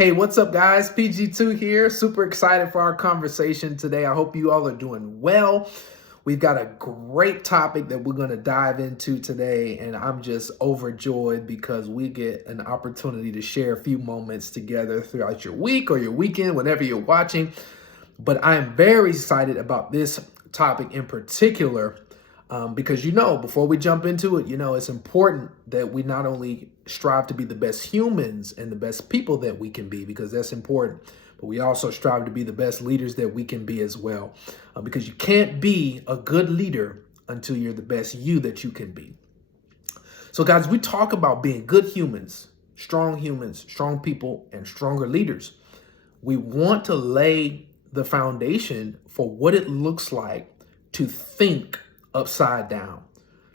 Hey, what's up, guys? PG2 here. Super excited for our conversation today. I hope you all are doing well. We've got a great topic that we're going to dive into today, and I'm just overjoyed because we get an opportunity to share a few moments together throughout your week or your weekend, whenever you're watching. But I am very excited about this topic in particular because, before we jump into it, it's important that we not only strive to be the best humans and the best people that we can be, because that's important, but we also strive to be the best leaders that we can be as well, because you can't be a good leader until you're the best you that you can be. So, guys, we talk about being good humans, strong people, and stronger leaders. We want to lay the foundation for what it looks like to think upside down,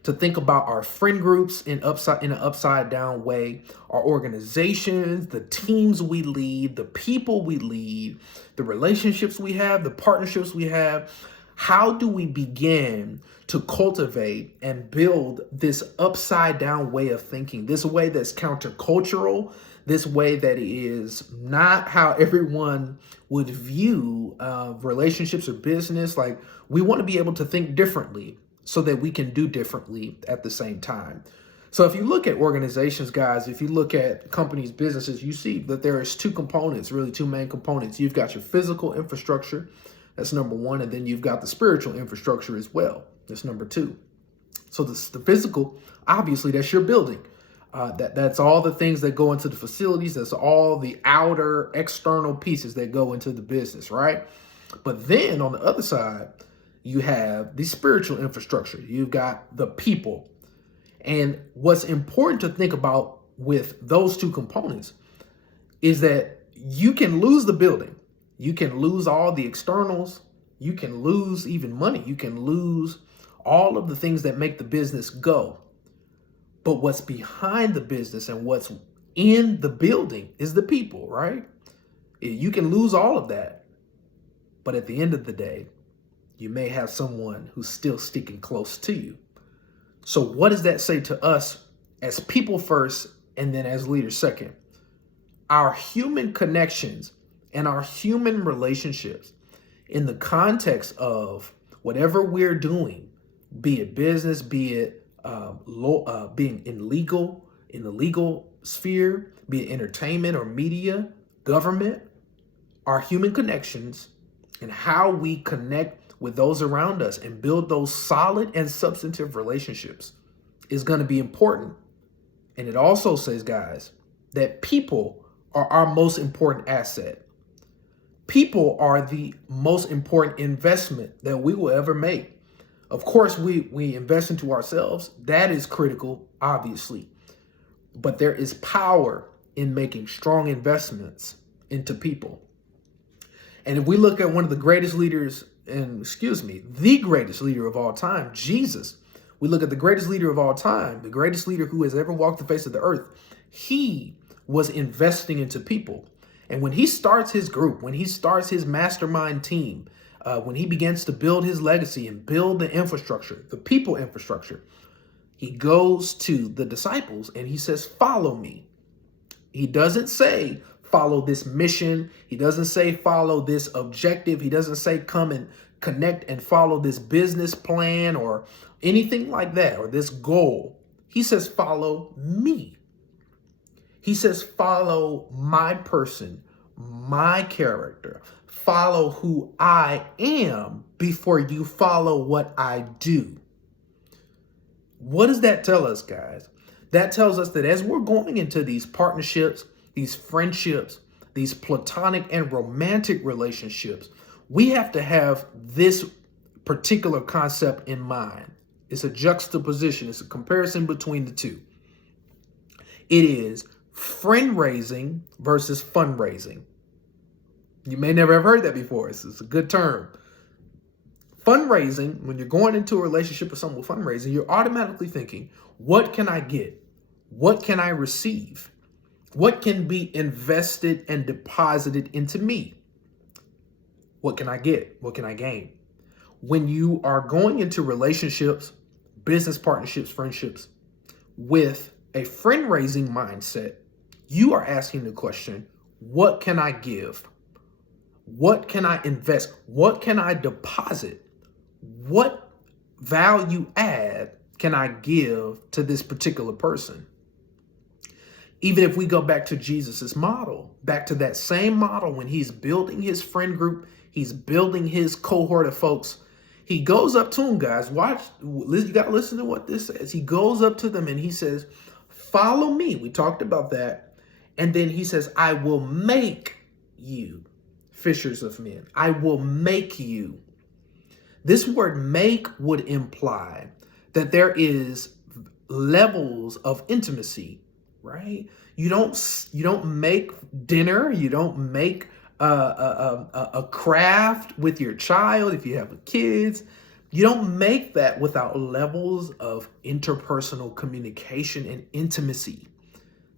to think about our friend groups in an upside down way, our organizations, the teams we lead, the people we lead, the relationships we have, the partnerships we have. How do we begin to cultivate and build this upside down way of thinking, this way that's countercultural, this way that is not how everyone would view relationships or business? Like, we want to be able to think differently so that we can do differently at the same time. So if you look at organizations, guys, if you look at companies, businesses, you see that there is two main components. You've got your physical infrastructure, that's number one, and then you've got the spiritual infrastructure as well. That's number two. So the physical, obviously, that's your building. That's all the things that go into the facilities. That's all the outer external pieces that go into the business, right? But then on the other side, you have the spiritual infrastructure. You've got the people. And what's important to think about with those two components is that you can lose the building. You can lose all the externals. You can lose even money. You can lose all of the things that make the business go. But what's behind the business and what's in the building is the people, right? You can lose all of that. But at the end of the day, you may have someone who's still sticking close to you. So what does that say to us as people first and then as leaders second? Our human connections and our human relationships in the context of whatever we're doing, be it business, be it being in the legal sphere, be it entertainment or media, government, our human connections and how we connect with those around us and build those solid and substantive relationships is going to be important. And it also says, guys, that people are our most important asset. People are the most important investment that we will ever make. Of course, we invest into ourselves. That is critical, obviously. But there is power in making strong investments into people. And if we look at one of the greatest leaders, the greatest leader of all time, Jesus, we look at the greatest leader of all time, the greatest leader who has ever walked the face of the earth. He was investing into people. And when he starts his group, when he starts his mastermind team, when he begins to build his legacy and build the infrastructure, the people infrastructure, he goes to the disciples and he says, follow me. He doesn't say, follow this mission. He doesn't say follow this objective. He doesn't say come and connect and follow this business plan or anything like that or this goal. He says follow me. He says follow my person, my character. Follow who I am before you follow what I do. What does that tell us, guys? That tells us that as we're going into these partnerships, these friendships, these platonic and romantic relationships, we have to have this particular concept in mind. It's a juxtaposition. It's a comparison between the two. It is friend raising versus fundraising. You may never have heard that before. It's a good term. Fundraising, when you're going into a relationship with someone with fundraising, you're automatically thinking, what can I get? What can I receive? What can be invested and deposited into me? What can I get? What can I gain? When you are going into relationships, business partnerships, friendships with a friend-raising mindset, you are asking the question, What can I give? What can I invest? What can I deposit? What value add can I give to this particular person? Even if we go back to Jesus's model, back to that same model when he's building his friend group, he's building his cohort of folks. He goes up to them, guys. Watch, you got to listen to what this says. He goes up to them and he says, follow me. We talked about that. And then he says, I will make you fishers of men. I will make you. This word make would imply that there is levels of intimacy, right? You don't make dinner. You don't make a craft with your child if you have kids. You don't make that without levels of interpersonal communication and intimacy.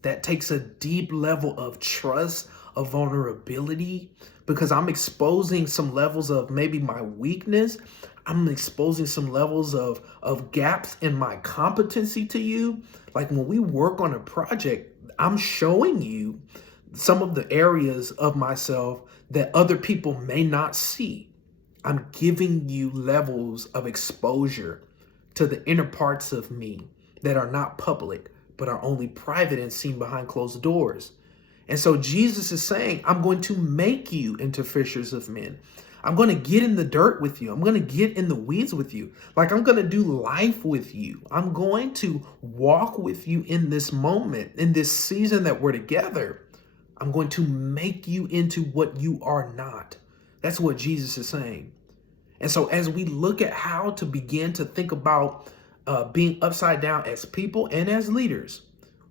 That takes a deep level of trust, of vulnerability, because I'm exposing some levels of maybe my weakness. I'm exposing some levels of gaps in my competency to you. Like when we work on a project, I'm showing you some of the areas of myself that other people may not see. I'm giving you levels of exposure to the inner parts of me that are not public, but are only private and seen behind closed doors. And so Jesus is saying, I'm going to make you into fishers of men. I'm going to get in the dirt with you. I'm going to get in the weeds with you. Like I'm going to do life with you. I'm going to walk with you in this moment, in this season that we're together. I'm going to make you into what you are not. That's what Jesus is saying. And so as we look at how to begin to think about being upside down as people and as leaders,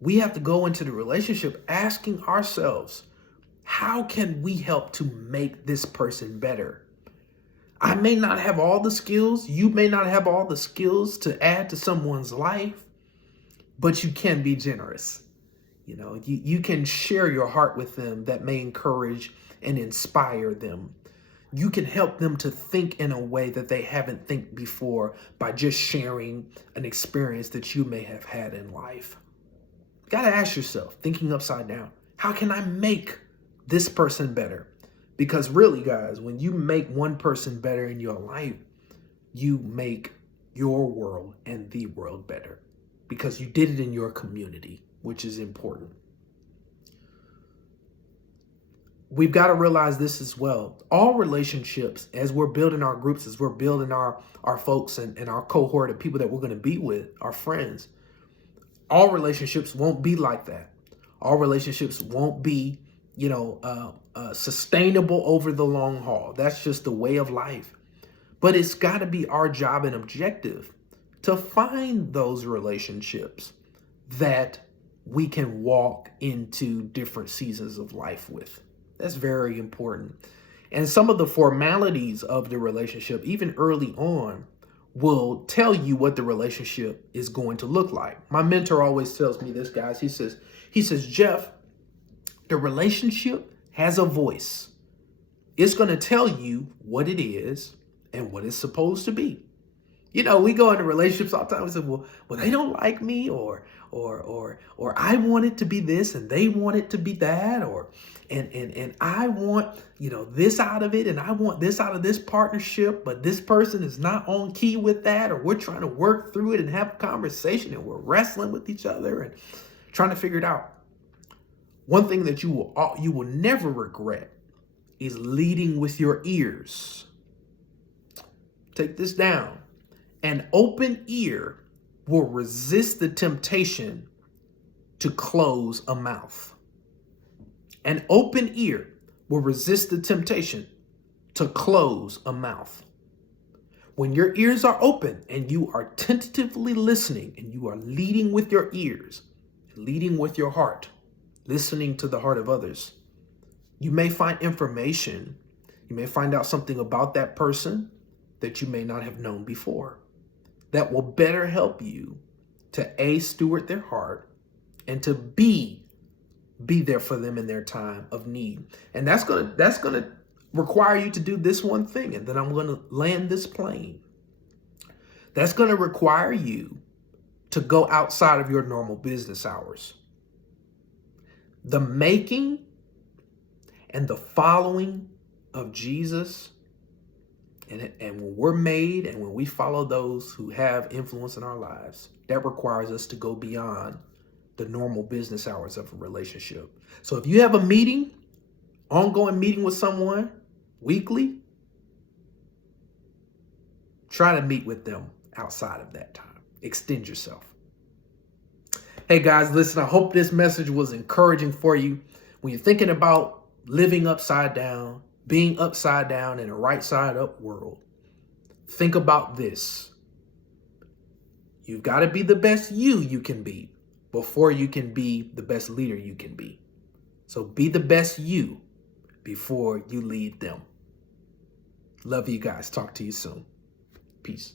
we have to go into the relationship asking ourselves, how can we help to make this person better? I may not have all the skills. You may not have all the skills to add to someone's life, but you can be generous. You know, you can share your heart with them that may encourage and inspire them. You can help them to think in a way that they haven't think before by just sharing an experience that you may have had in life. You got to ask yourself, thinking upside down, how can I make this person better? Because really, guys, when you make one person better in your life, you make your world and the world better because you did it in your community, which is important. We've got to realize this as well. All relationships, as we're building our groups, as we're building our folks and our cohort of people that we're going to be with, our friends, all relationships won't be like that. All relationships won't be, sustainable over the long haul. That's just the way of life. But it's got to be our job and objective to find those relationships that we can walk into different seasons of life with. That's very important. And some of the formalities of the relationship, even early on, will tell you what the relationship is going to look like. My mentor always tells me this, guys. He says, Jeff, the relationship has a voice. It's going to tell you what it is and what it's supposed to be. You know, we go into relationships all the time and say, well, they don't like me, or I want it to be this and they want it to be that, and I want, this out of it and I want this out of this partnership, but this person is not on key with that, or we're trying to work through it and have a conversation and we're wrestling with each other and trying to figure it out. One thing that you will never regret is leading with your ears. Take this down. An open ear will resist the temptation to close a mouth. An open ear will resist the temptation to close a mouth. When your ears are open and you are tentatively listening and you are leading with your ears, leading with your heart, listening to the heart of others, you may find information, you may find out something about that person that you may not have known before that will better help you to A, steward their heart, and to B, be there for them in their time of need. And that's gonna require you to do this one thing, and then I'm gonna land this plane. That's gonna require you to go outside of your normal business hours. The making and the following of Jesus, and when we're made and when we follow those who have influence in our lives, that requires us to go beyond the normal business hours of a relationship. So if you have a meeting, ongoing meeting with someone weekly, try to meet with them outside of that time. Extend yourself. Hey guys, listen, I hope this message was encouraging for you. When you're thinking about living upside down, being upside down in a right side up world, think about this. You've got to be the best you can be before you can be the best leader you can be. So be the best you before you lead them. Love you guys. Talk to you soon. Peace.